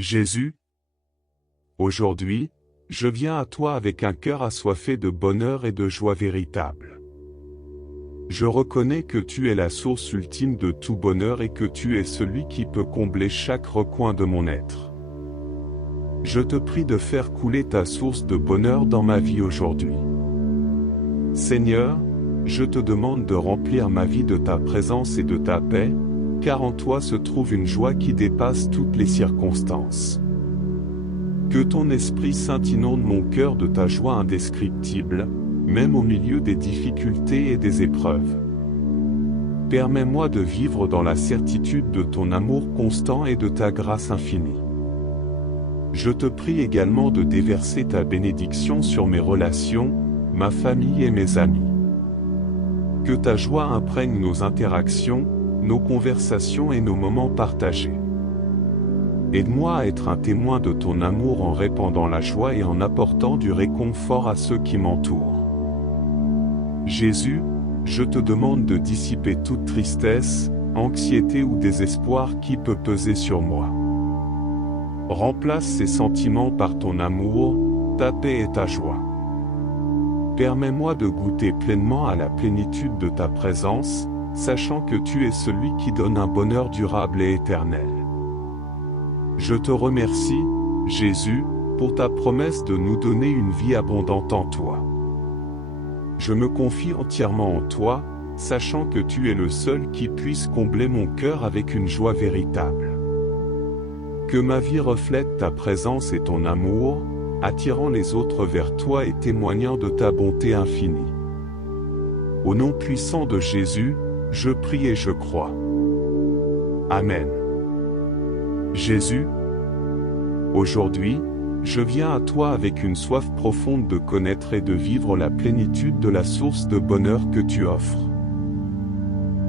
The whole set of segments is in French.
Jésus, aujourd'hui, je viens à toi avec un cœur assoiffé de bonheur et de joie véritable. Je reconnais que tu es la source ultime de tout bonheur et que tu es celui qui peut combler chaque recoin de mon être. Je te prie de faire couler ta source de bonheur dans ma vie aujourd'hui. Seigneur, je te demande de remplir ma vie de ta présence et de ta paix, car en toi se trouve une joie qui dépasse toutes les circonstances. Que ton Esprit Saint inonde mon cœur de ta joie indescriptible, même au milieu des difficultés et des épreuves. Permets-moi de vivre dans la certitude de ton amour constant et de ta grâce infinie. Je te prie également de déverser ta bénédiction sur mes relations, ma famille et mes amis. Que ta joie imprègne nos interactions, nos conversations et nos moments partagés. Aide-moi à être un témoin de ton amour en répandant la joie et en apportant du réconfort à ceux qui m'entourent. Jésus, je te demande de dissiper toute tristesse, anxiété ou désespoir qui peut peser sur moi. Remplace ces sentiments par ton amour, ta paix et ta joie. Permets-moi de goûter pleinement à la plénitude de ta présence, sachant que tu es celui qui donne un bonheur durable et éternel. Je te remercie, Jésus, pour ta promesse de nous donner une vie abondante en toi. Je me confie entièrement en toi, sachant que tu es le seul qui puisse combler mon cœur avec une joie véritable. Que ma vie reflète ta présence et ton amour, attirant les autres vers toi et témoignant de ta bonté infinie. Au nom puissant de Jésus, je prie et je crois. Amen. Jésus, aujourd'hui, je viens à toi avec une soif profonde de connaître et de vivre la plénitude de la source de bonheur que tu offres.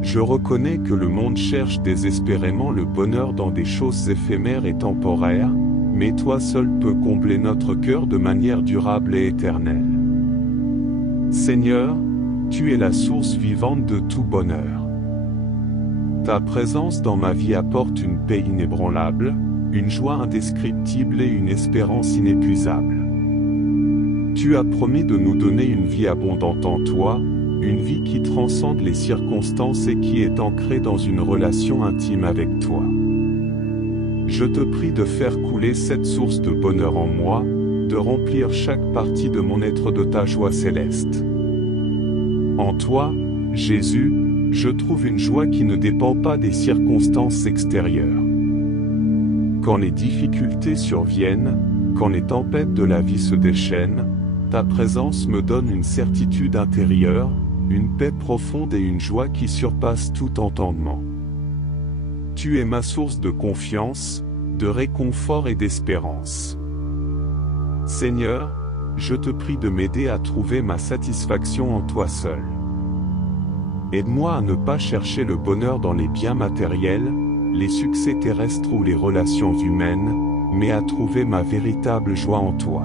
Je reconnais que le monde cherche désespérément le bonheur dans des choses éphémères et temporaires, mais toi seul peux combler notre cœur de manière durable et éternelle. Seigneur, tu es la source vivante de tout bonheur. Ta présence dans ma vie apporte une paix inébranlable, une joie indescriptible et une espérance inépuisable. Tu as promis de nous donner une vie abondante en toi, une vie qui transcende les circonstances et qui est ancrée dans une relation intime avec toi. Je te prie de faire couler cette source de bonheur en moi, de remplir chaque partie de mon être de ta joie céleste. En toi, Jésus, je trouve une joie qui ne dépend pas des circonstances extérieures. Quand les difficultés surviennent, quand les tempêtes de la vie se déchaînent, ta présence me donne une certitude intérieure, une paix profonde et une joie qui surpasse tout entendement. Tu es ma source de confiance, de réconfort et d'espérance. Seigneur, je te prie de m'aider à trouver ma satisfaction en toi seul. Aide-moi à ne pas chercher le bonheur dans les biens matériels, les succès terrestres ou les relations humaines, mais à trouver ma véritable joie en toi.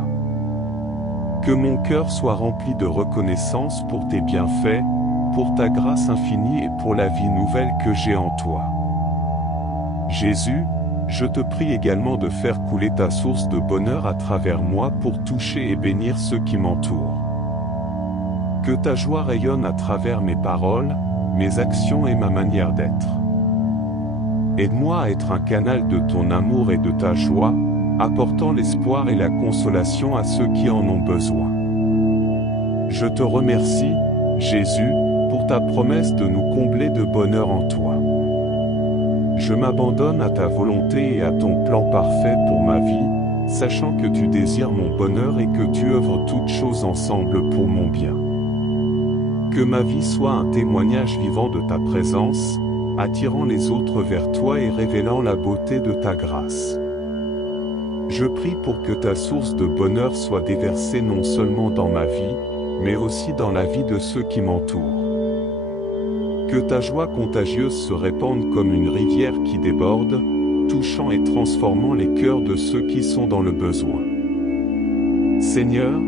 Que mon cœur soit rempli de reconnaissance pour tes bienfaits, pour ta grâce infinie et pour la vie nouvelle que j'ai en toi. Jésus, je te prie également de faire couler ta source de bonheur à travers moi pour toucher et bénir ceux qui m'entourent. Que ta joie rayonne à travers mes paroles, mes actions et ma manière d'être. Aide-moi à être un canal de ton amour et de ta joie, apportant l'espoir et la consolation à ceux qui en ont besoin. Je te remercie, Jésus, pour ta promesse de nous combler de bonheur en toi. Je m'abandonne à ta volonté et à ton plan parfait pour ma vie, sachant que tu désires mon bonheur et que tu œuvres toutes choses ensemble pour mon bien. Que ma vie soit un témoignage vivant de ta présence, attirant les autres vers toi et révélant la beauté de ta grâce. Je prie pour que ta source de bonheur soit déversée non seulement dans ma vie, mais aussi dans la vie de ceux qui m'entourent. Que ta joie contagieuse se répande comme une rivière qui déborde, touchant et transformant les cœurs de ceux qui sont dans le besoin. Seigneur,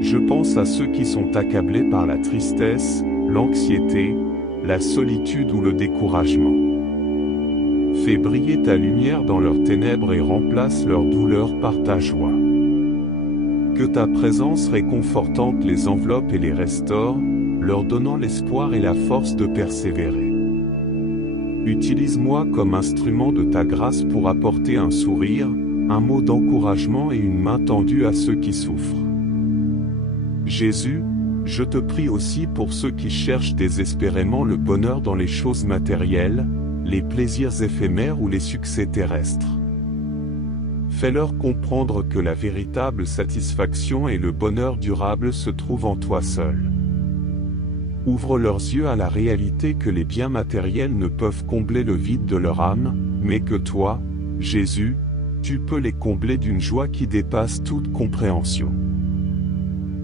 je pense à ceux qui sont accablés par la tristesse, l'anxiété, la solitude ou le découragement. Fais briller ta lumière dans leurs ténèbres et remplace leur douleur par ta joie. Que ta présence réconfortante les enveloppe et les restaure, leur donnant l'espoir et la force de persévérer. Utilise-moi comme instrument de ta grâce pour apporter un sourire, un mot d'encouragement et une main tendue à ceux qui souffrent. Jésus, je te prie aussi pour ceux qui cherchent désespérément le bonheur dans les choses matérielles, les plaisirs éphémères ou les succès terrestres. Fais-leur comprendre que la véritable satisfaction et le bonheur durable se trouvent en toi seul. Ouvre leurs yeux à la réalité que les biens matériels ne peuvent combler le vide de leur âme, mais que toi, Jésus, tu peux les combler d'une joie qui dépasse toute compréhension.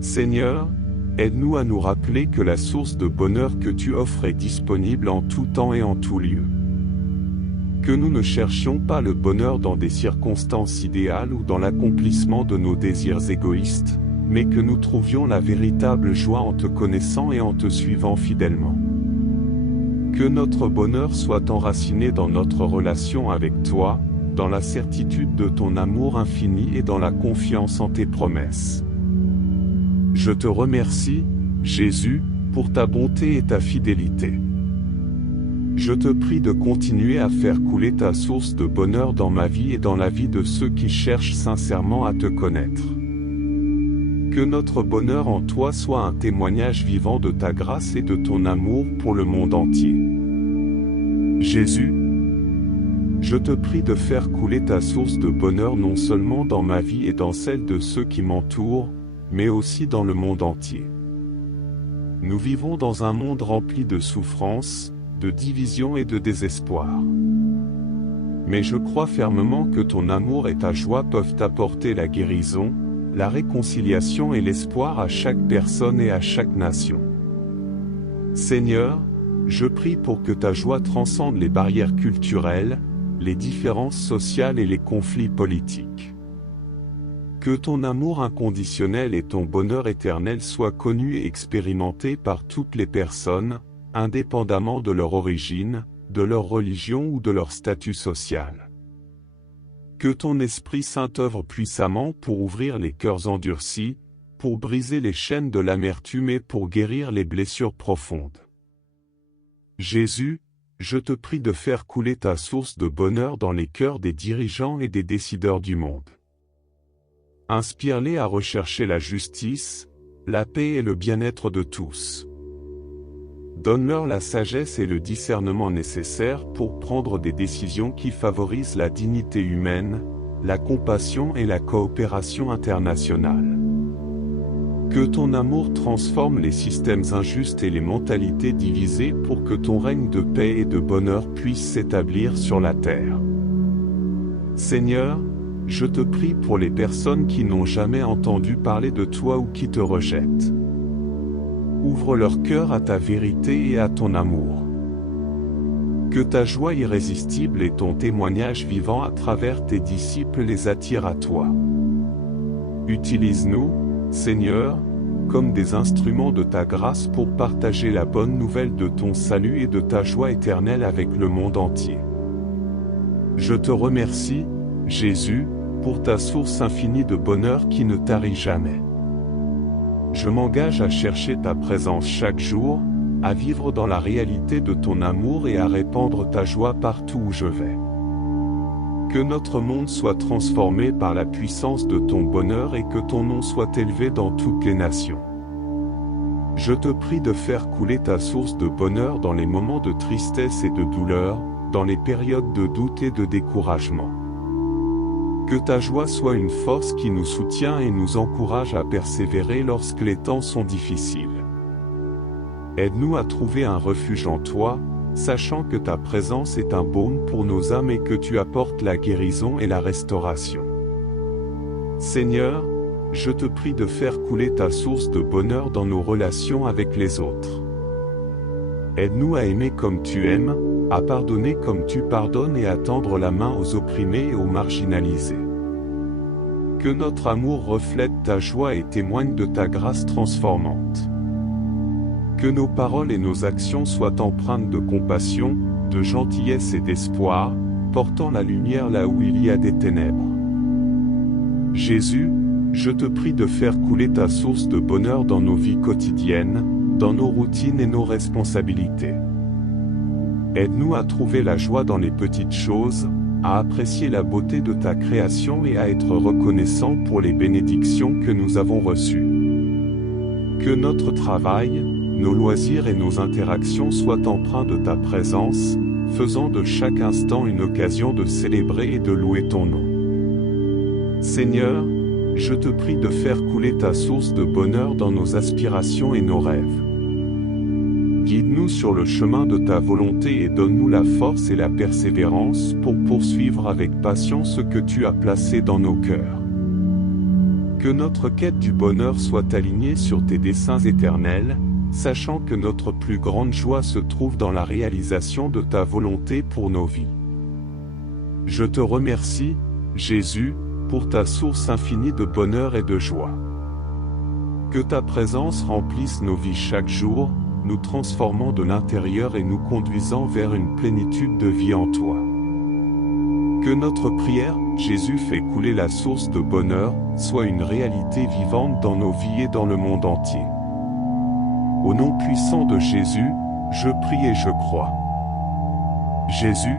Seigneur, aide-nous à nous rappeler que la source de bonheur que tu offres est disponible en tout temps et en tout lieu. Que nous ne cherchions pas le bonheur dans des circonstances idéales ou dans l'accomplissement de nos désirs égoïstes, mais que nous trouvions la véritable joie en te connaissant et en te suivant fidèlement. Que notre bonheur soit enraciné dans notre relation avec toi, dans la certitude de ton amour infini et dans la confiance en tes promesses. Je te remercie, Jésus, pour ta bonté et ta fidélité. Je te prie de continuer à faire couler ta source de bonheur dans ma vie et dans la vie de ceux qui cherchent sincèrement à te connaître. Que notre bonheur en toi soit un témoignage vivant de ta grâce et de ton amour pour le monde entier. Jésus, je te prie de faire couler ta source de bonheur non seulement dans ma vie et dans celle de ceux qui m'entourent, mais aussi dans le monde entier. Nous vivons dans un monde rempli de souffrances, de division et de désespoir. Mais je crois fermement que ton amour et ta joie peuvent apporter la guérison, la réconciliation et l'espoir à chaque personne et à chaque nation. Seigneur, je prie pour que ta joie transcende les barrières culturelles, les différences sociales et les conflits politiques. Que ton amour inconditionnel et ton bonheur éternel soient connus et expérimentés par toutes les personnes, indépendamment de leur origine, de leur religion ou de leur statut social. Que ton Esprit Saint œuvre puissamment pour ouvrir les cœurs endurcis, pour briser les chaînes de l'amertume et pour guérir les blessures profondes. Jésus, je te prie de faire couler ta source de bonheur dans les cœurs des dirigeants et des décideurs du monde. Inspire-les à rechercher la justice, la paix et le bien-être de tous. Donne-leur la sagesse et le discernement nécessaires pour prendre des décisions qui favorisent la dignité humaine, la compassion et la coopération internationale. Que ton amour transforme les systèmes injustes et les mentalités divisées pour que ton règne de paix et de bonheur puisse s'établir sur la terre. Seigneur, je te prie pour les personnes qui n'ont jamais entendu parler de toi ou qui te rejettent. Ouvre leur cœur à ta vérité et à ton amour. Que ta joie irrésistible et ton témoignage vivant à travers tes disciples les attirent à toi. Utilise-nous, Seigneur, comme des instruments de ta grâce pour partager la bonne nouvelle de ton salut et de ta joie éternelle avec le monde entier. Je te remercie, Jésus, pour ta source infinie de bonheur qui ne tarit jamais. Je m'engage à chercher ta présence chaque jour, à vivre dans la réalité de ton amour et à répandre ta joie partout où je vais. Que notre monde soit transformé par la puissance de ton bonheur et que ton nom soit élevé dans toutes les nations. Je te prie de faire couler ta source de bonheur dans les moments de tristesse et de douleur, dans les périodes de doute et de découragement. Que ta joie soit une force qui nous soutient et nous encourage à persévérer lorsque les temps sont difficiles. Aide-nous à trouver un refuge en toi, sachant que ta présence est un baume pour nos âmes et que tu apportes la guérison et la restauration. Seigneur, je te prie de faire couler ta source de bonheur dans nos relations avec les autres. Aide-nous à aimer comme tu aimes, à pardonner comme tu pardonnes et à tendre la main aux opprimés et aux marginalisés. Que notre amour reflète ta joie et témoigne de ta grâce transformante. Que nos paroles et nos actions soient empreintes de compassion, de gentillesse et d'espoir, apportant la lumière là où il y a des ténèbres. Jésus, je te prie de faire couler ta source de bonheur dans nos vies quotidiennes, dans nos routines et nos responsabilités. Aide-nous à trouver la joie dans les petites choses, à apprécier la beauté de ta création et à être reconnaissant pour les bénédictions que nous avons reçues. Que notre travail, nos loisirs et nos interactions soient empreints de ta présence, faisant de chaque instant une occasion de célébrer et de louer ton nom. Seigneur, je te prie de faire couler ta source de bonheur dans nos aspirations et nos rêves. Guide-nous sur le chemin de ta volonté et donne-nous la force et la persévérance pour poursuivre avec passion ce que tu as placé dans nos cœurs. Que notre quête du bonheur soit alignée sur tes desseins éternels, sachant que notre plus grande joie se trouve dans la réalisation de ta volonté pour nos vies. Je te remercie, Jésus, pour ta source infinie de bonheur et de joie. Que ta présence remplisse nos vies chaque jour, nous transformant de l'intérieur et nous conduisant vers une plénitude de vie en toi. Que notre prière, Jésus fait couler la source de bonheur, soit une réalité vivante dans nos vies et dans le monde entier. Au nom puissant de Jésus, je prie et je crois. Jésus,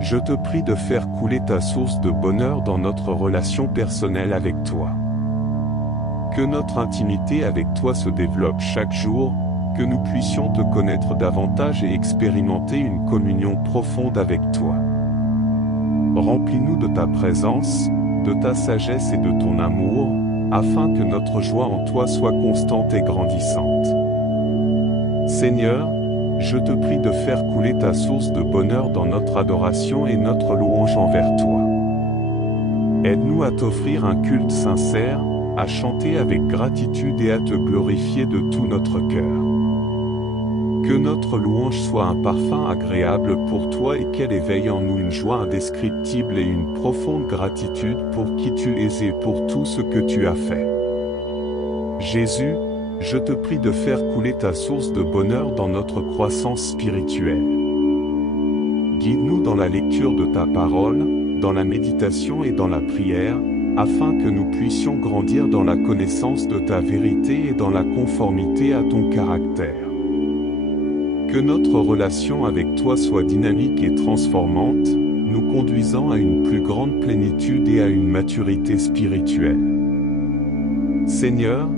je te prie de faire couler ta source de bonheur dans notre relation personnelle avec toi. Que notre intimité avec toi se développe chaque jour, que nous puissions te connaître davantage et expérimenter une communion profonde avec toi. Remplis-nous de ta présence, de ta sagesse et de ton amour, afin que notre joie en toi soit constante et grandissante. Seigneur, je te prie de faire couler ta source de bonheur dans notre adoration et notre louange envers toi. Aide-nous à t'offrir un culte sincère, à chanter avec gratitude et à te glorifier de tout notre cœur. Que notre louange soit un parfum agréable pour toi et qu'elle éveille en nous une joie indescriptible et une profonde gratitude pour qui tu es et pour tout ce que tu as fait. Jésus, je te prie de faire couler ta source de bonheur dans notre croissance spirituelle. Guide-nous dans la lecture de ta parole, dans la méditation et dans la prière, afin que nous puissions grandir dans la connaissance de ta vérité et dans la conformité à ton caractère. Que notre relation avec toi soit dynamique et transformante, nous conduisant à une plus grande plénitude et à une maturité spirituelle. Seigneur,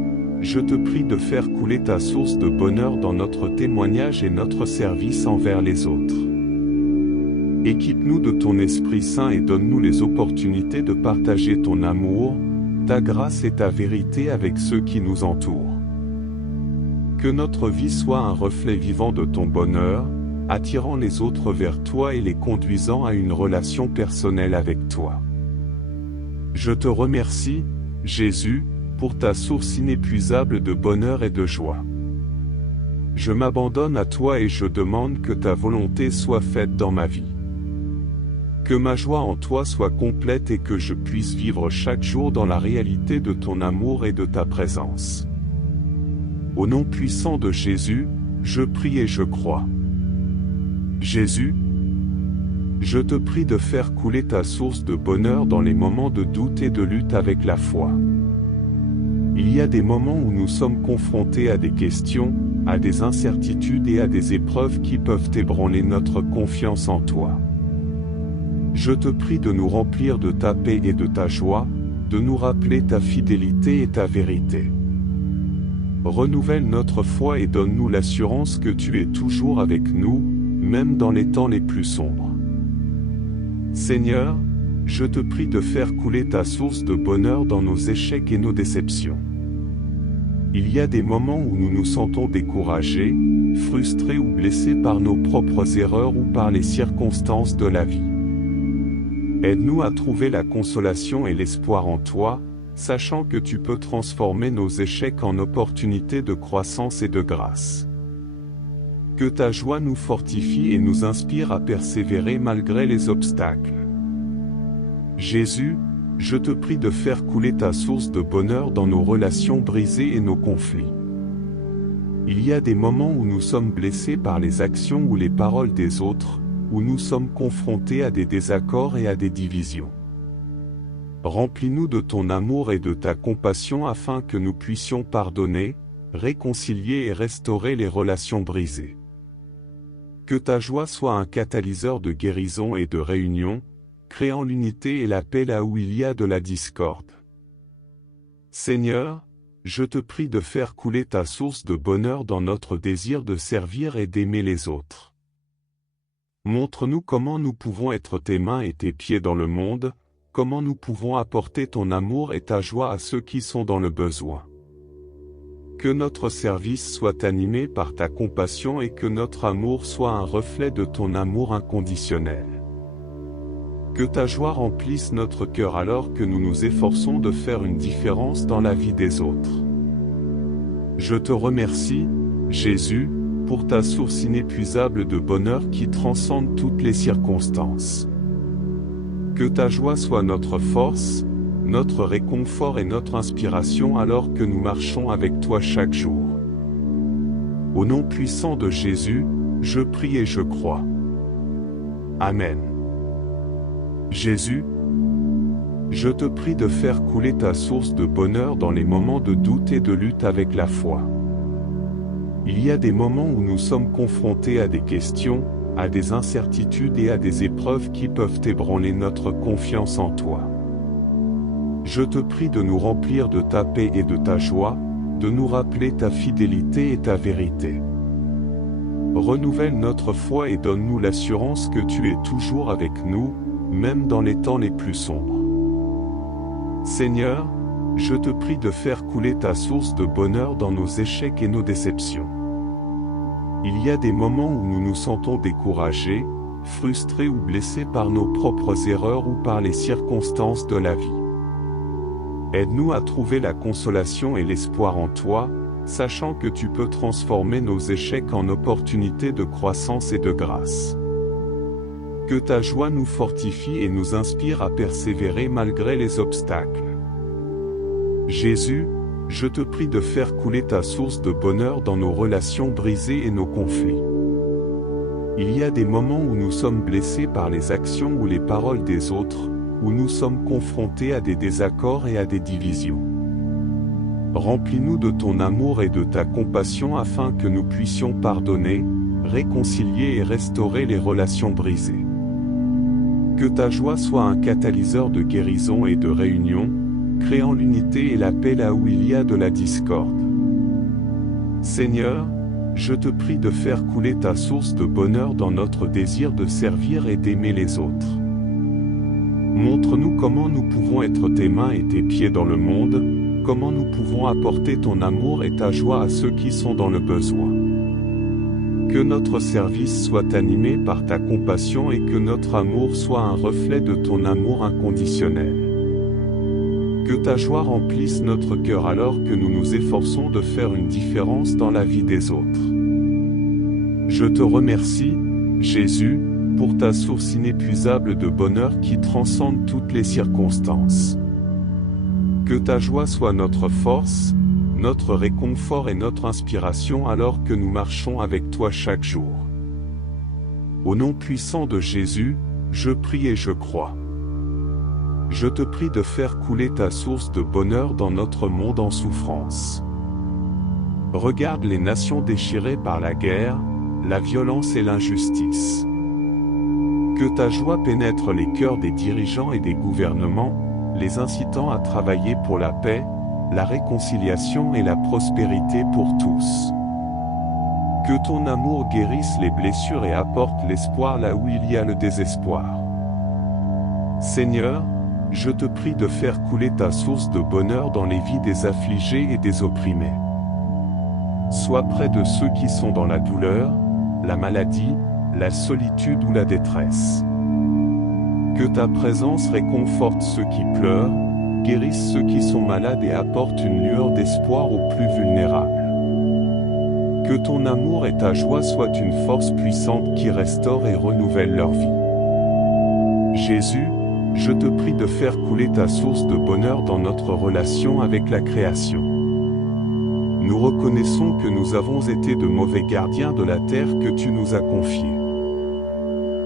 je te prie de faire couler ta source de bonheur dans notre témoignage et notre service envers les autres. Équipe-nous de ton Esprit Saint et donne-nous les opportunités de partager ton amour, ta grâce et ta vérité avec ceux qui nous entourent. Que notre vie soit un reflet vivant de ton bonheur, attirant les autres vers toi et les conduisant à une relation personnelle avec toi. Je te remercie, Jésus, pour ta source inépuisable de bonheur et de joie. Je m'abandonne à toi et je demande que ta volonté soit faite dans ma vie. Que ma joie en toi soit complète et que je puisse vivre chaque jour dans la réalité de ton amour et de ta présence. Au nom puissant de Jésus, je prie et je crois. Jésus, je te prie de faire couler ta source de bonheur dans les moments de doute et de lutte avec la foi. Il y a des moments où nous sommes confrontés à des questions, à des incertitudes et à des épreuves qui peuvent ébranler notre confiance en toi. Je te prie de nous remplir de ta paix et de ta joie, de nous rappeler ta fidélité et ta vérité. Renouvelle notre foi et donne-nous l'assurance que tu es toujours avec nous, même dans les temps les plus sombres. Seigneur, je te prie de faire couler ta source de bonheur dans nos échecs et nos déceptions. Il y a des moments où nous nous sentons découragés, frustrés ou blessés par nos propres erreurs ou par les circonstances de la vie. Aide-nous à trouver la consolation et l'espoir en toi, sachant que tu peux transformer nos échecs en opportunités de croissance et de grâce. Que ta joie nous fortifie et nous inspire à persévérer malgré les obstacles. Jésus, je te prie de faire couler ta source de bonheur dans nos relations brisées et nos conflits. Il y a des moments où nous sommes blessés par les actions ou les paroles des autres, où nous sommes confrontés à des désaccords et à des divisions. Remplis-nous de ton amour et de ta compassion afin que nous puissions pardonner, réconcilier et restaurer les relations brisées. Que ta joie soit un catalyseur de guérison et de réunion, créant l'unité et la paix là où il y a de la discorde. Seigneur, je te prie de faire couler ta source de bonheur dans notre désir de servir et d'aimer les autres. Montre-nous comment nous pouvons être tes mains et tes pieds dans le monde, comment nous pouvons apporter ton amour et ta joie à ceux qui sont dans le besoin. Que notre service soit animé par ta compassion et que notre amour soit un reflet de ton amour inconditionnel. Que ta joie remplisse notre cœur alors que nous nous efforçons de faire une différence dans la vie des autres. Je te remercie, Jésus, pour ta source inépuisable de bonheur qui transcende toutes les circonstances. Que ta joie soit notre force, notre réconfort et notre inspiration alors que nous marchons avec toi chaque jour. Au nom puissant de Jésus, je prie et je crois. Amen. Jésus, je te prie de faire couler ta source de bonheur dans les moments de doute et de lutte avec la foi. Il y a des moments où nous sommes confrontés à des questions, à des incertitudes et à des épreuves qui peuvent ébranler notre confiance en toi. Je te prie de nous remplir de ta paix et de ta joie, de nous rappeler ta fidélité et ta vérité. Renouvelle notre foi et donne-nous l'assurance que tu es toujours avec nous, même dans les temps les plus sombres. Seigneur, je te prie de faire couler ta source de bonheur dans nos échecs et nos déceptions. Il y a des moments où nous nous sentons découragés, frustrés ou blessés par nos propres erreurs ou par les circonstances de la vie. Aide-nous à trouver la consolation et l'espoir en toi, sachant que tu peux transformer nos échecs en opportunités de croissance et de grâce. Que ta joie nous fortifie et nous inspire à persévérer malgré les obstacles. Jésus, je te prie de faire couler ta source de bonheur dans nos relations brisées et nos conflits. Il y a des moments où nous sommes blessés par les actions ou les paroles des autres, où nous sommes confrontés à des désaccords et à des divisions. Remplis-nous de ton amour et de ta compassion afin que nous puissions pardonner, réconcilier et restaurer les relations brisées. Que ta joie soit un catalyseur de guérison et de réunion, créant l'unité et la paix là où il y a de la discorde. Seigneur, je te prie de faire couler ta source de bonheur dans notre désir de servir et d'aimer les autres. Montre-nous comment nous pouvons être tes mains et tes pieds dans le monde, comment nous pouvons apporter ton amour et ta joie à ceux qui sont dans le besoin. Que notre service soit animé par ta compassion et que notre amour soit un reflet de ton amour inconditionnel. Que ta joie remplisse notre cœur alors que nous nous efforçons de faire une différence dans la vie des autres. Je te remercie, Jésus, pour ta source inépuisable de bonheur qui transcende toutes les circonstances. Que ta joie soit notre force, notre réconfort et notre inspiration alors que nous marchons avec toi chaque jour. Au nom puissant de Jésus, je prie et je crois. Je te prie de faire couler ta source de bonheur dans notre monde en souffrance. Regarde les nations déchirées par la guerre, la violence et l'injustice. Que ta joie pénètre les cœurs des dirigeants et des gouvernements, les incitant à travailler pour la paix, la réconciliation et la prospérité pour tous. Que ton amour guérisse les blessures et apporte l'espoir là où il y a le désespoir. Seigneur, je te prie de faire couler ta source de bonheur dans les vies des affligés et des opprimés. Sois près de ceux qui sont dans la douleur, la maladie, la solitude ou la détresse. Que ta présence réconforte ceux qui pleurent, guérisse ceux qui sont malades et apporte une lueur d'espoir aux plus vulnérables. Que ton amour et ta joie soient une force puissante qui restaure et renouvelle leur vie. Jésus, je te prie de faire couler ta source de bonheur dans notre relation avec la création. Nous reconnaissons que nous avons été de mauvais gardiens de la terre que tu nous as confiée.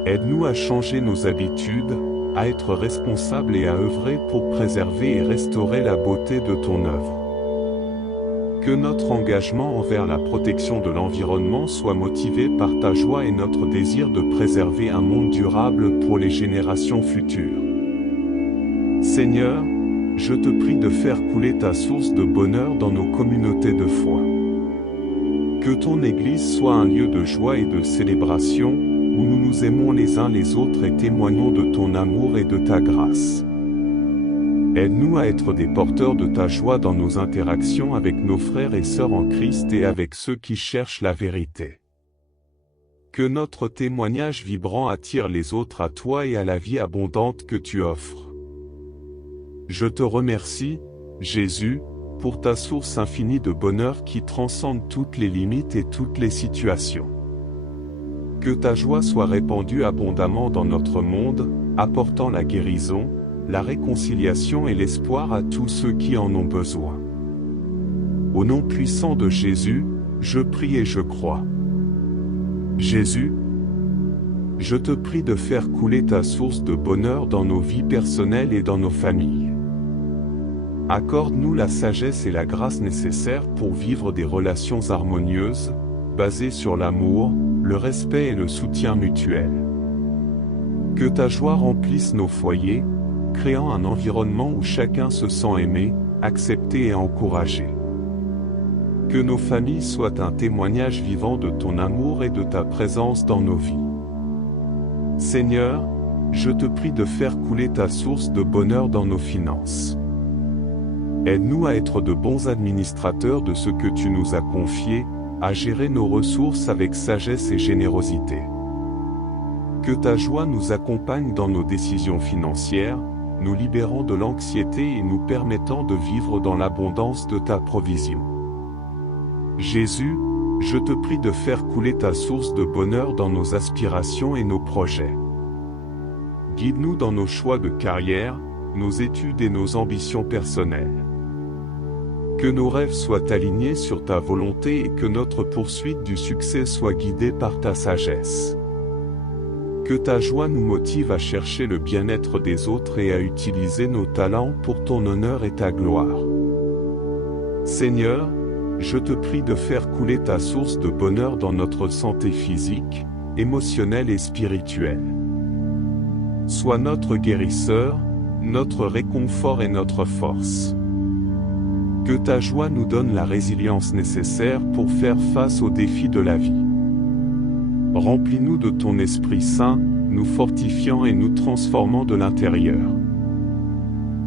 Aide-nous à changer nos habitudes, à être responsables et à œuvrer pour préserver et restaurer la beauté de ton œuvre. Que notre engagement envers la protection de l'environnement soit motivé par ta joie et notre désir de préserver un monde durable pour les générations futures. Seigneur, je te prie de faire couler ta source de bonheur dans nos communautés de foi. Que ton Église soit un lieu de joie et de célébration, où nous nous aimons les uns les autres et témoignons de ton amour et de ta grâce. Aide-nous à être des porteurs de ta joie dans nos interactions avec nos frères et sœurs en Christ et avec ceux qui cherchent la vérité. Que notre témoignage vibrant attire les autres à toi et à la vie abondante que tu offres. Je te remercie, Jésus, pour ta source infinie de bonheur qui transcende toutes les limites et toutes les situations. Que ta joie soit répandue abondamment dans notre monde, apportant la guérison, la réconciliation et l'espoir à tous ceux qui en ont besoin. Au nom puissant de Jésus, je prie et je crois. Jésus, je te prie de faire couler ta source de bonheur dans nos vies personnelles et dans nos familles. Accorde-nous la sagesse et la grâce nécessaires pour vivre des relations harmonieuses, basées sur l'amour, le respect et le soutien mutuel. Que ta joie remplisse nos foyers, créant un environnement où chacun se sent aimé, accepté et encouragé. Que nos familles soient un témoignage vivant de ton amour et de ta présence dans nos vies. Seigneur, je te prie de faire couler ta source de bonheur dans nos finances. Aide-nous à être de bons administrateurs de ce que tu nous as confié, à gérer nos ressources avec sagesse et générosité. Que ta joie nous accompagne dans nos décisions financières, nous libérant de l'anxiété et nous permettant de vivre dans l'abondance de ta provision. Jésus, je te prie de faire couler ta source de bonheur dans nos aspirations et nos projets. Guide-nous dans nos choix de carrière, nos études et nos ambitions personnelles. Que nos rêves soient alignés sur ta volonté et que notre poursuite du succès soit guidée par ta sagesse. Que ta joie nous motive à chercher le bien-être des autres et à utiliser nos talents pour ton honneur et ta gloire. Seigneur, je te prie de faire couler ta source de bonheur dans notre santé physique, émotionnelle et spirituelle. Sois notre guérisseur, notre réconfort et notre force. Que ta joie nous donne la résilience nécessaire pour faire face aux défis de la vie. Remplis-nous de ton Esprit Saint, nous fortifiant et nous transformant de l'intérieur.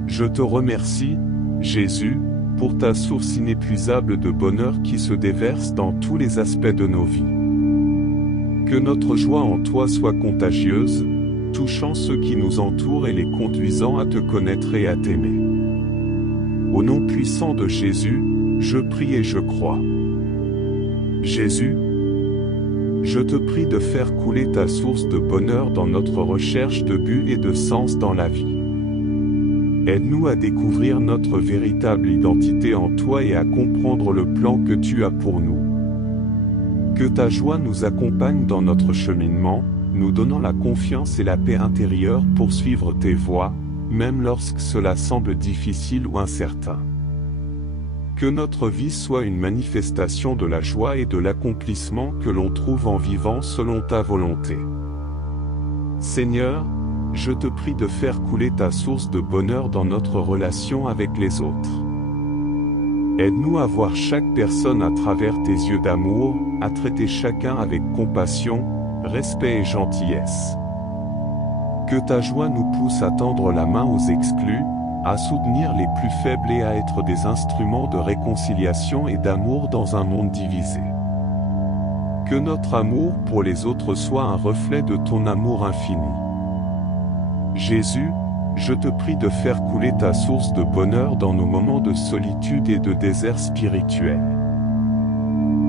Je te remercie, Jésus, pour ta source inépuisable de bonheur qui se déverse dans tous les aspects de nos vies. Que notre joie en toi soit contagieuse, touchant ceux qui nous entourent et les conduisant à te connaître et à t'aimer. Au nom puissant de Jésus, je prie et je crois. Jésus, je te prie de faire couler ta source de bonheur dans notre recherche de but et de sens dans la vie. Aide-nous à découvrir notre véritable identité en toi et à comprendre le plan que tu as pour nous. Que ta joie nous accompagne dans notre cheminement, nous donnant la confiance et la paix intérieure pour suivre tes voies, même lorsque cela semble difficile ou incertain. Que notre vie soit une manifestation de la joie et de l'accomplissement que l'on trouve en vivant selon ta volonté. Seigneur, je te prie de faire couler ta source de bonheur dans notre relation avec les autres. Aide-nous à voir chaque personne à travers tes yeux d'amour, à traiter chacun avec compassion, respect et gentillesse. Que ta joie nous pousse à tendre la main aux exclus, à soutenir les plus faibles et à être des instruments de réconciliation et d'amour dans un monde divisé. Que notre amour pour les autres soit un reflet de ton amour infini. Jésus, je te prie de faire couler ta source de bonheur dans nos moments de solitude et de désert spirituel.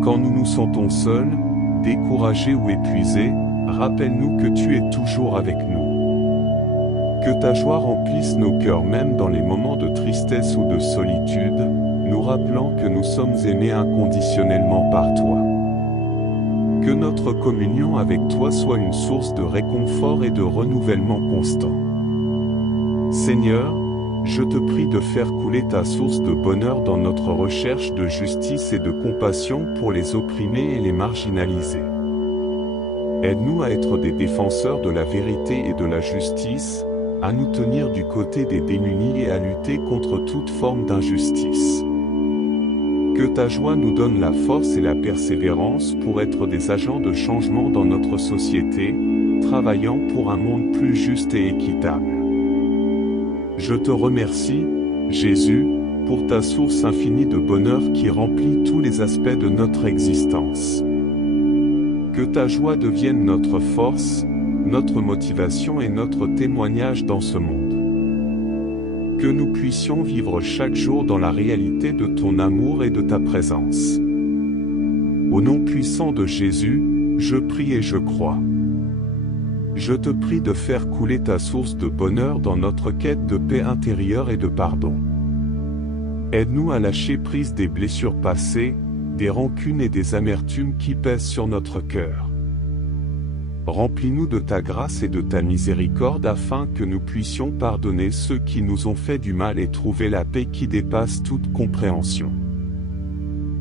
Quand nous nous sentons seuls, découragés ou épuisés, rappelle-nous que tu es toujours avec nous. Que ta joie remplisse nos cœurs même dans les moments de tristesse ou de solitude, nous rappelant que nous sommes aimés inconditionnellement par toi. Que notre communion avec toi soit une source de réconfort et de renouvellement constant. Seigneur, je te prie de faire couler ta source de bonheur dans notre recherche de justice et de compassion pour les opprimés et les marginalisés. Aide-nous à être des défenseurs de la vérité et de la justice, à nous tenir du côté des démunis et à lutter contre toute forme d'injustice. Que ta joie nous donne la force et la persévérance pour être des agents de changement dans notre société, travaillant pour un monde plus juste et équitable. Je te remercie, Jésus, pour ta source infinie de bonheur qui remplit tous les aspects de notre existence. Que ta joie devienne notre force, notre motivation et notre témoignage dans ce monde. Que nous puissions vivre chaque jour dans la réalité de ton amour et de ta présence. Au nom puissant de Jésus, je prie et je crois. Je te prie de faire couler ta source de bonheur dans notre quête de paix intérieure et de pardon. Aide-nous à lâcher prise des blessures passées, des rancunes et des amertumes qui pèsent sur notre cœur. Remplis-nous de ta grâce et de ta miséricorde afin que nous puissions pardonner ceux qui nous ont fait du mal et trouver la paix qui dépasse toute compréhension.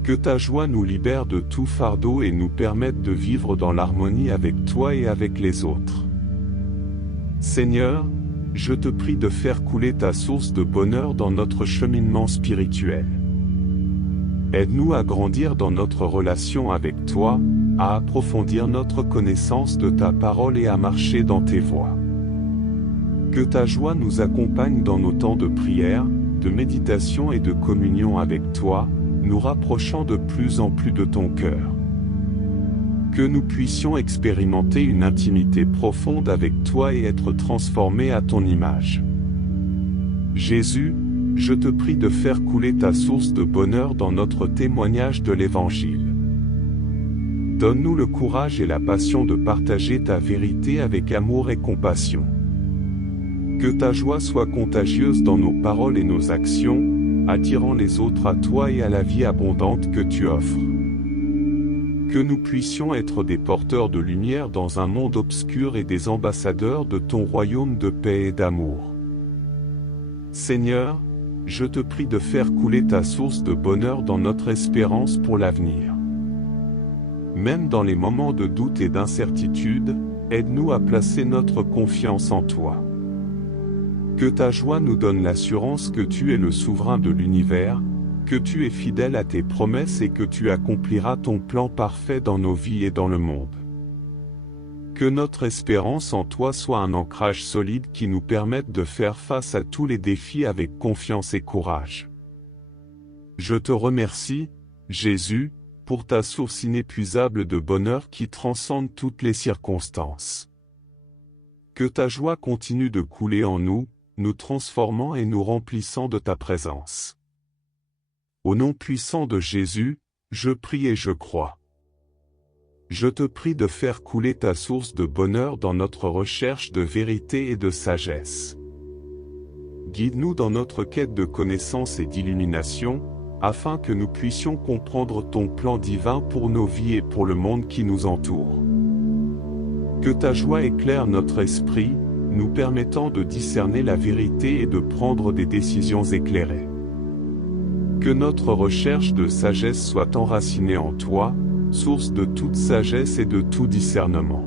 Que ta joie nous libère de tout fardeau et nous permette de vivre dans l'harmonie avec toi et avec les autres. Seigneur, je te prie de faire couler ta source de bonheur dans notre cheminement spirituel. Aide-nous à grandir dans notre relation avec toi, à approfondir notre connaissance de ta parole et à marcher dans tes voies. Que ta joie nous accompagne dans nos temps de prière, de méditation et de communion avec toi, nous rapprochant de plus en plus de ton cœur. Que nous puissions expérimenter une intimité profonde avec toi et être transformés à ton image. Jésus, je te prie de faire couler ta source de bonheur dans notre témoignage de l'Évangile. Donne-nous le courage et la passion de partager ta vérité avec amour et compassion. Que ta joie soit contagieuse dans nos paroles et nos actions, attirant les autres à toi et à la vie abondante que tu offres. Que nous puissions être des porteurs de lumière dans un monde obscur et des ambassadeurs de ton royaume de paix et d'amour. Seigneur, je te prie de faire couler ta source de bonheur dans notre espérance pour l'avenir. Même dans les moments de doute et d'incertitude, aide-nous à placer notre confiance en toi. Que ta joie nous donne l'assurance que tu es le souverain de l'univers, que tu es fidèle à tes promesses et que tu accompliras ton plan parfait dans nos vies et dans le monde. Que notre espérance en toi soit un ancrage solide qui nous permette de faire face à tous les défis avec confiance et courage. Je te remercie, Jésus, pour ta source inépuisable de bonheur qui transcende toutes les circonstances. Que ta joie continue de couler en nous, nous transformant et nous remplissant de ta présence. Au nom puissant de Jésus, je prie et je crois. Je te prie de faire couler ta source de bonheur dans notre recherche de vérité et de sagesse. Guide-nous dans notre quête de connaissance et d'illumination, afin que nous puissions comprendre ton plan divin pour nos vies et pour le monde qui nous entoure. Que ta joie éclaire notre esprit, nous permettant de discerner la vérité et de prendre des décisions éclairées. Que notre recherche de sagesse soit enracinée en toi, source de toute sagesse et de tout discernement.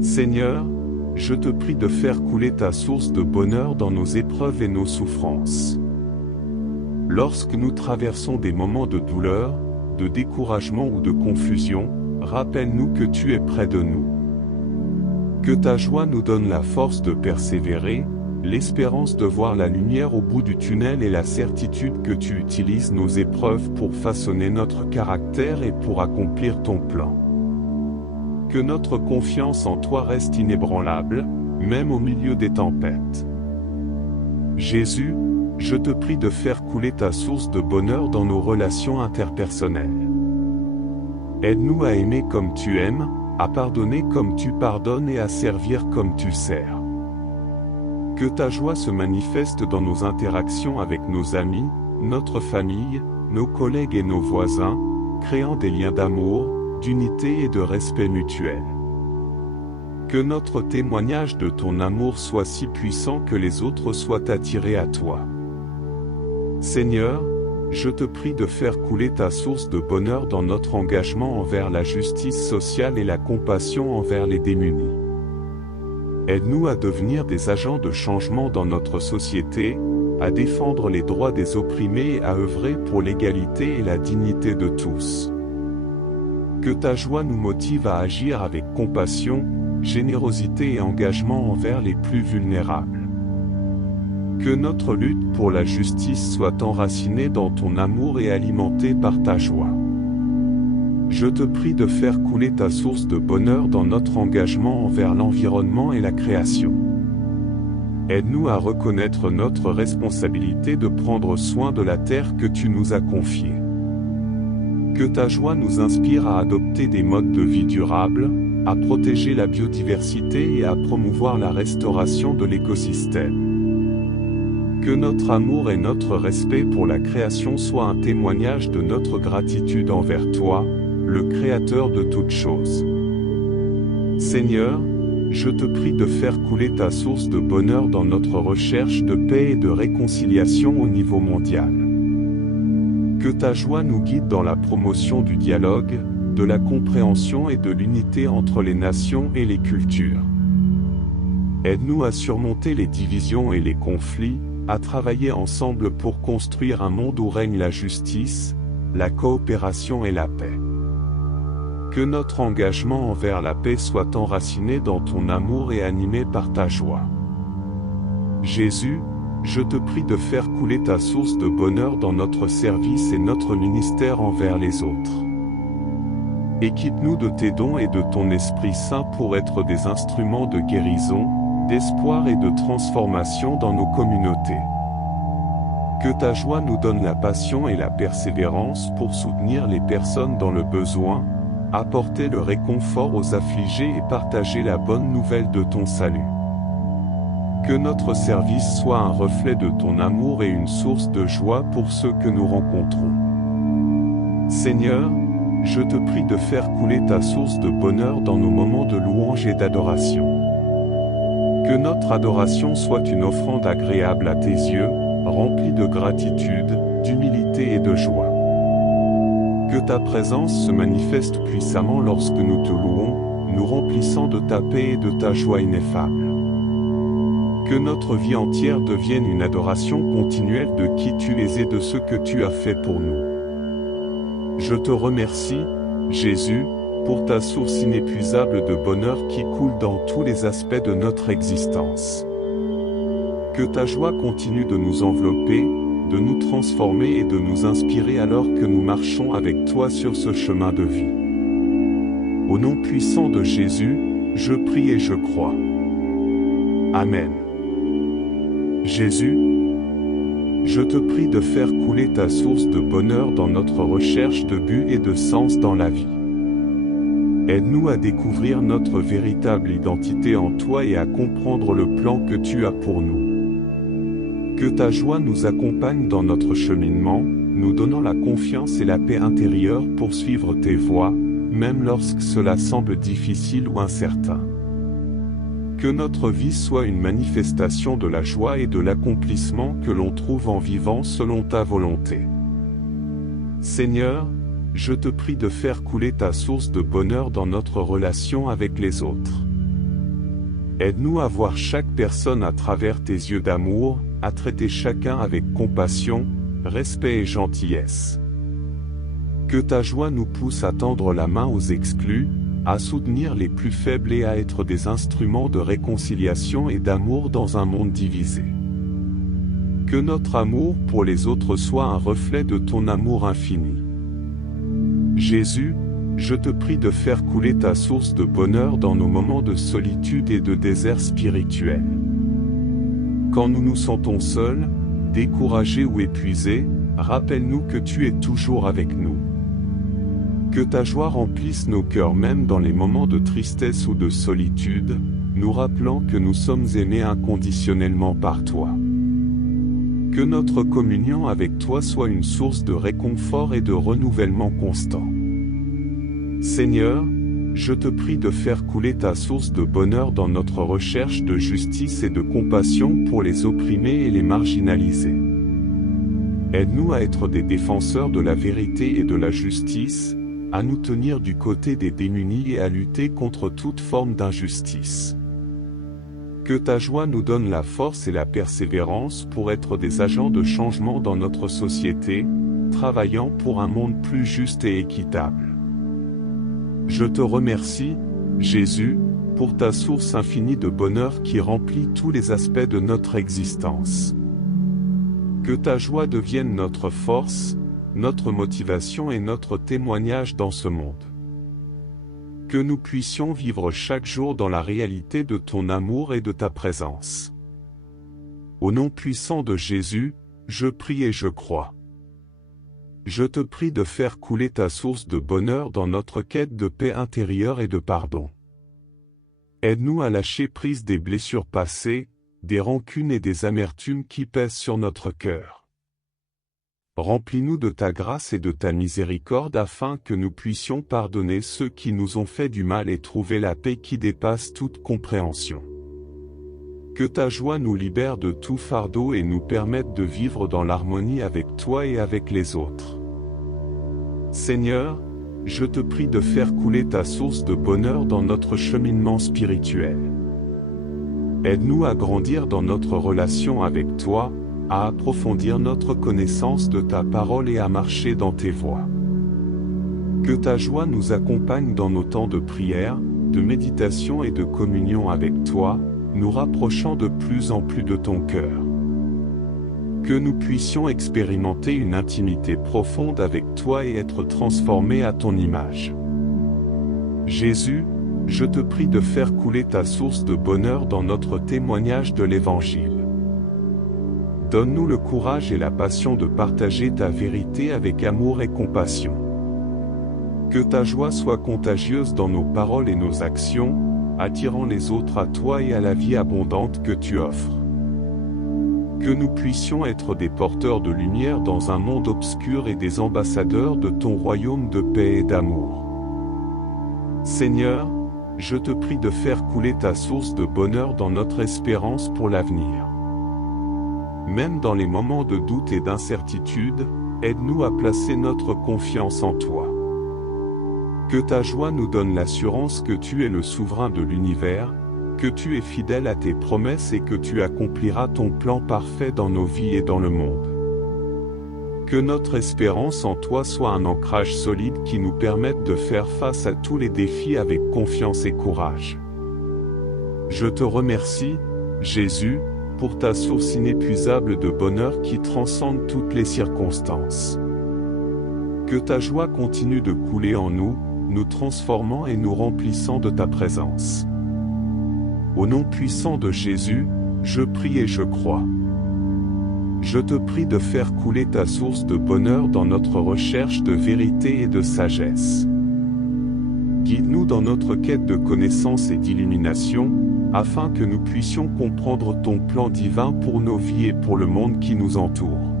Seigneur, je te prie de faire couler ta source de bonheur dans nos épreuves et nos souffrances. Lorsque nous traversons des moments de douleur, de découragement ou de confusion, rappelle-nous que tu es près de nous. Que ta joie nous donne la force de persévérer, l'espérance de voir la lumière au bout du tunnel et la certitude que tu utilises nos épreuves pour façonner notre caractère et pour accomplir ton plan. Que notre confiance en toi reste inébranlable, même au milieu des tempêtes. Jésus, je te prie de faire couler ta source de bonheur dans nos relations interpersonnelles. Aide-nous à aimer comme tu aimes, à pardonner comme tu pardonnes et à servir comme tu sers. Que ta joie se manifeste dans nos interactions avec nos amis, notre famille, nos collègues et nos voisins, créant des liens d'amour, d'unité et de respect mutuel. Que notre témoignage de ton amour soit si puissant que les autres soient attirés à toi. Seigneur, je te prie de faire couler ta source de bonheur dans notre engagement envers la justice sociale et la compassion envers les démunis. Aide-nous à devenir des agents de changement dans notre société, à défendre les droits des opprimés et à œuvrer pour l'égalité et la dignité de tous. Que ta joie nous motive à agir avec compassion, générosité et engagement envers les plus vulnérables. Que notre lutte pour la justice soit enracinée dans ton amour et alimentée par ta joie. Je te prie de faire couler ta source de bonheur dans notre engagement envers l'environnement et la création. Aide-nous à reconnaître notre responsabilité de prendre soin de la terre que tu nous as confiée. Que ta joie nous inspire à adopter des modes de vie durables, à protéger la biodiversité et à promouvoir la restauration de l'écosystème. Que notre amour et notre respect pour la création soient un témoignage de notre gratitude envers toi, le Créateur de toutes choses. Seigneur, je te prie de faire couler ta source de bonheur dans notre recherche de paix et de réconciliation au niveau mondial. Que ta joie nous guide dans la promotion du dialogue, de la compréhension et de l'unité entre les nations et les cultures. Aide-nous à surmonter les divisions et les conflits, à travailler ensemble pour construire un monde où règne la justice, la coopération et la paix. Que notre engagement envers la paix soit enraciné dans ton amour et animé par ta joie. Jésus, je te prie de faire couler ta source de bonheur dans notre service et notre ministère envers les autres. Équipe-nous de tes dons et de ton Esprit Saint pour être des instruments de guérison, d'espoir et de transformation dans nos communautés. Que ta joie nous donne la passion et la persévérance pour soutenir les personnes dans le besoin, apporter le réconfort aux affligés et partager la bonne nouvelle de ton salut. Que notre service soit un reflet de ton amour et une source de joie pour ceux que nous rencontrons. Seigneur, je te prie de faire couler ta source de bonheur dans nos moments de louange et d'adoration. Que notre adoration soit une offrande agréable à tes yeux, remplie de gratitude, d'humilité et de joie. Que ta présence se manifeste puissamment lorsque nous te louons, nous remplissant de ta paix et de ta joie ineffable. Que notre vie entière devienne une adoration continuelle de qui tu es et de ce que tu as fait pour nous. Je te remercie, Jésus, pour ta source inépuisable de bonheur qui coule dans tous les aspects de notre existence. Que ta joie continue de nous envelopper, de nous transformer et de nous inspirer alors que nous marchons avec toi sur ce chemin de vie. Au nom puissant de Jésus, je prie et je crois. Amen. Jésus, je te prie de faire couler ta source de bonheur dans notre recherche de but et de sens dans la vie. Aide-nous à découvrir notre véritable identité en toi et à comprendre le plan que tu as pour nous. Que ta joie nous accompagne dans notre cheminement, nous donnant la confiance et la paix intérieure pour suivre tes voies, même lorsque cela semble difficile ou incertain. Que notre vie soit une manifestation de la joie et de l'accomplissement que l'on trouve en vivant selon ta volonté. Seigneur, je te prie de faire couler ta source de bonheur dans notre relation avec les autres. Aide-nous à voir chaque personne à travers tes yeux d'amour, à traiter chacun avec compassion, respect et gentillesse. Que ta joie nous pousse à tendre la main aux exclus, à soutenir les plus faibles et à être des instruments de réconciliation et d'amour dans un monde divisé. Que notre amour pour les autres soit un reflet de ton amour infini. Jésus, je te prie de faire couler ta source de bonheur dans nos moments de solitude et de désert spirituel. Quand nous nous sentons seuls, découragés ou épuisés, rappelle-nous que tu es toujours avec nous. Que ta joie remplisse nos cœurs même dans les moments de tristesse ou de solitude, nous rappelant que nous sommes aimés inconditionnellement par toi. Que notre communion avec toi soit une source de réconfort et de renouvellement constant. Seigneur, je te prie de faire couler ta source de bonheur dans notre recherche de justice et de compassion pour les opprimés et les marginalisés. Aide-nous à être des défenseurs de la vérité et de la justice, à nous tenir du côté des démunis et à lutter contre toute forme d'injustice. Que ta joie nous donne la force et la persévérance pour être des agents de changement dans notre société, travaillant pour un monde plus juste et équitable. Je te remercie, Jésus, pour ta source infinie de bonheur qui remplit tous les aspects de notre existence. Que ta joie devienne notre force, notre motivation et notre témoignage dans ce monde. Que nous puissions vivre chaque jour dans la réalité de ton amour et de ta présence. Au nom puissant de Jésus, je prie et je crois. Je te prie de faire couler ta source de bonheur dans notre quête de paix intérieure et de pardon. Aide-nous à lâcher prise des blessures passées, des rancunes et des amertumes qui pèsent sur notre cœur. Remplis-nous de ta grâce et de ta miséricorde afin que nous puissions pardonner ceux qui nous ont fait du mal et trouver la paix qui dépasse toute compréhension. Que ta joie nous libère de tout fardeau et nous permette de vivre dans l'harmonie avec toi et avec les autres. Seigneur, je te prie de faire couler ta source de bonheur dans notre cheminement spirituel. Aide-nous à grandir dans notre relation avec toi, à approfondir notre connaissance de ta parole et à marcher dans tes voies. Que ta joie nous accompagne dans nos temps de prière, de méditation et de communion avec toi, nous rapprochant de plus en plus de ton cœur. Que nous puissions expérimenter une intimité profonde avec toi et être transformés à ton image. Jésus, je te prie de faire couler ta source de bonheur dans notre témoignage de l'Évangile. Donne-nous le courage et la passion de partager ta vérité avec amour et compassion. Que ta joie soit contagieuse dans nos paroles et nos actions, attirant les autres à toi et à la vie abondante que tu offres. Que nous puissions être des porteurs de lumière dans un monde obscur et des ambassadeurs de ton royaume de paix et d'amour. Seigneur, je te prie de faire couler ta source de bonheur dans notre espérance pour l'avenir. Même dans les moments de doute et d'incertitude, aide-nous à placer notre confiance en toi. Que ta joie nous donne l'assurance que tu es le souverain de l'univers, que tu es fidèle à tes promesses et que tu accompliras ton plan parfait dans nos vies et dans le monde. Que notre espérance en toi soit un ancrage solide qui nous permette de faire face à tous les défis avec confiance et courage. Je te remercie, Jésus, pour ta source inépuisable de bonheur qui transcende toutes les circonstances. Que ta joie continue de couler en nous, nous transformant et nous remplissant de ta présence. Au nom puissant de Jésus, je prie et je crois. Je te prie de faire couler ta source de bonheur dans notre recherche de vérité et de sagesse. Guide-nous dans notre quête de connaissance et d'illumination, afin que nous puissions comprendre ton plan divin pour nos vies et pour le monde qui nous entoure.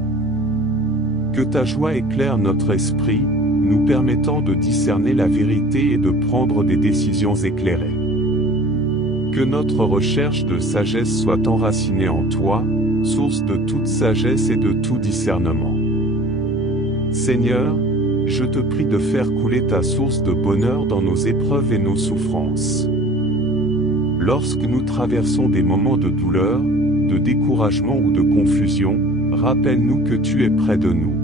Que ta joie éclaire notre esprit, nous permettant de discerner la vérité et de prendre des décisions éclairées. Que notre recherche de sagesse soit enracinée en toi, source de toute sagesse et de tout discernement. Seigneur, je te prie de faire couler ta source de bonheur dans nos épreuves et nos souffrances. Lorsque nous traversons des moments de douleur, de découragement ou de confusion, rappelle-nous que tu es près de nous.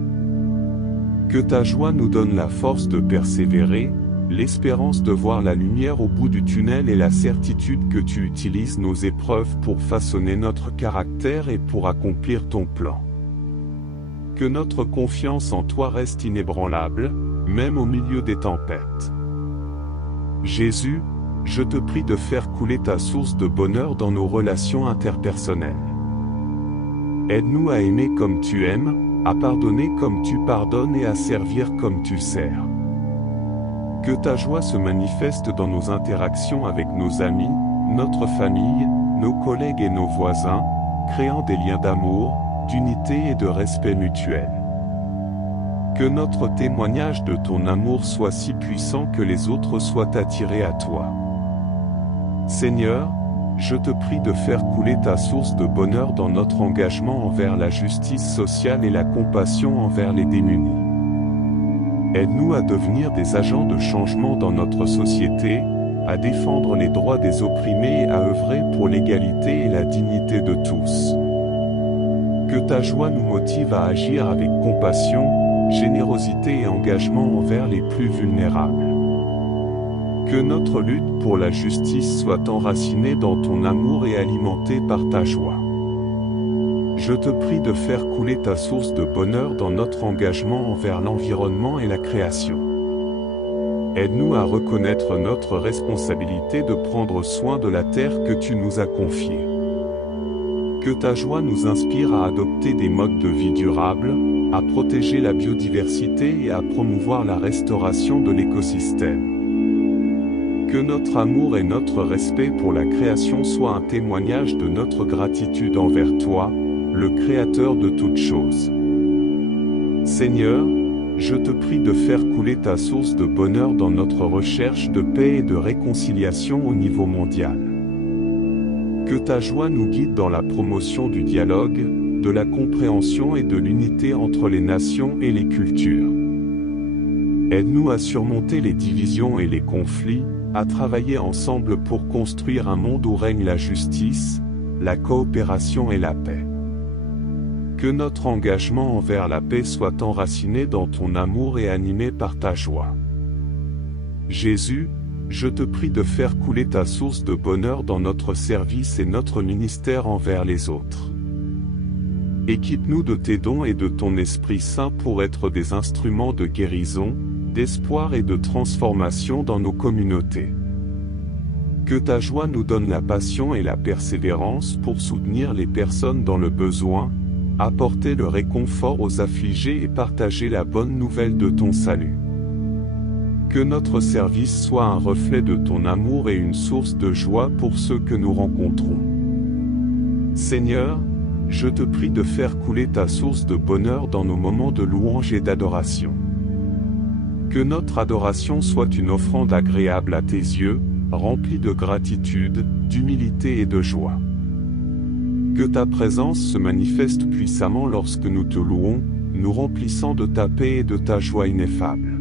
Que ta joie nous donne la force de persévérer, l'espérance de voir la lumière au bout du tunnel et la certitude que tu utilises nos épreuves pour façonner notre caractère et pour accomplir ton plan. Que notre confiance en toi reste inébranlable, même au milieu des tempêtes. Jésus, je te prie de faire couler ta source de bonheur dans nos relations interpersonnelles. Aide-nous à aimer comme tu aimes, à pardonner comme tu pardonnes et à servir comme tu sers. Que ta joie se manifeste dans nos interactions avec nos amis, notre famille, nos collègues et nos voisins, créant des liens d'amour, d'unité et de respect mutuel. Que notre témoignage de ton amour soit si puissant que les autres soient attirés à toi. Seigneur, je te prie de faire couler ta source de bonheur dans notre engagement envers la justice sociale et la compassion envers les démunis. Aide-nous à devenir des agents de changement dans notre société, à défendre les droits des opprimés et à œuvrer pour l'égalité et la dignité de tous. Que ta joie nous motive à agir avec compassion, générosité et engagement envers les plus vulnérables. Que notre lutte pour la justice soit enracinée dans ton amour et alimentée par ta joie. Je te prie de faire couler ta source de bonheur dans notre engagement envers l'environnement et la création. Aide-nous à reconnaître notre responsabilité de prendre soin de la terre que tu nous as confiée. Que ta joie nous inspire à adopter des modes de vie durables, à protéger la biodiversité et à promouvoir la restauration de l'écosystème. Que notre amour et notre respect pour la création soient un témoignage de notre gratitude envers toi, le Créateur de toutes choses. Seigneur, je te prie de faire couler ta source de bonheur dans notre recherche de paix et de réconciliation au niveau mondial. Que ta joie nous guide dans la promotion du dialogue, de la compréhension et de l'unité entre les nations et les cultures. Aide-nous à surmonter les divisions et les conflits, à travailler ensemble pour construire un monde où règne la justice, la coopération et la paix. Que notre engagement envers la paix soit enraciné dans ton amour et animé par ta joie. Jésus, je te prie de faire couler ta source de bonheur dans notre service et notre ministère envers les autres. Équipe-nous de tes dons et de ton Esprit Saint pour être des instruments de guérison, d'espoir et de transformation dans nos communautés. Que ta joie nous donne la passion et la persévérance pour soutenir les personnes dans le besoin, apporter le réconfort aux affligés et partager la bonne nouvelle de ton salut. Que notre service soit un reflet de ton amour et une source de joie pour ceux que nous rencontrons. Seigneur, je te prie de faire couler ta source de bonheur dans nos moments de louange et d'adoration. Que notre adoration soit une offrande agréable à tes yeux, remplie de gratitude, d'humilité et de joie. Que ta présence se manifeste puissamment lorsque nous te louons, nous remplissant de ta paix et de ta joie ineffable.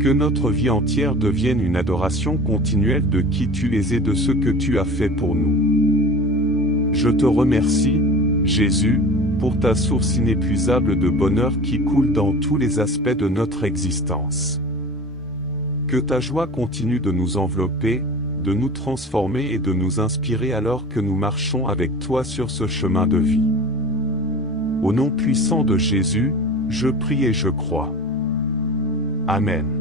Que notre vie entière devienne une adoration continuelle de qui tu es et de ce que tu as fait pour nous. Je te remercie, Jésus, pour ta source inépuisable de bonheur qui coule dans tous les aspects de notre existence. Que ta joie continue de nous envelopper, de nous transformer et de nous inspirer alors que nous marchons avec toi sur ce chemin de vie. Au nom puissant de Jésus, je prie et je crois. Amen.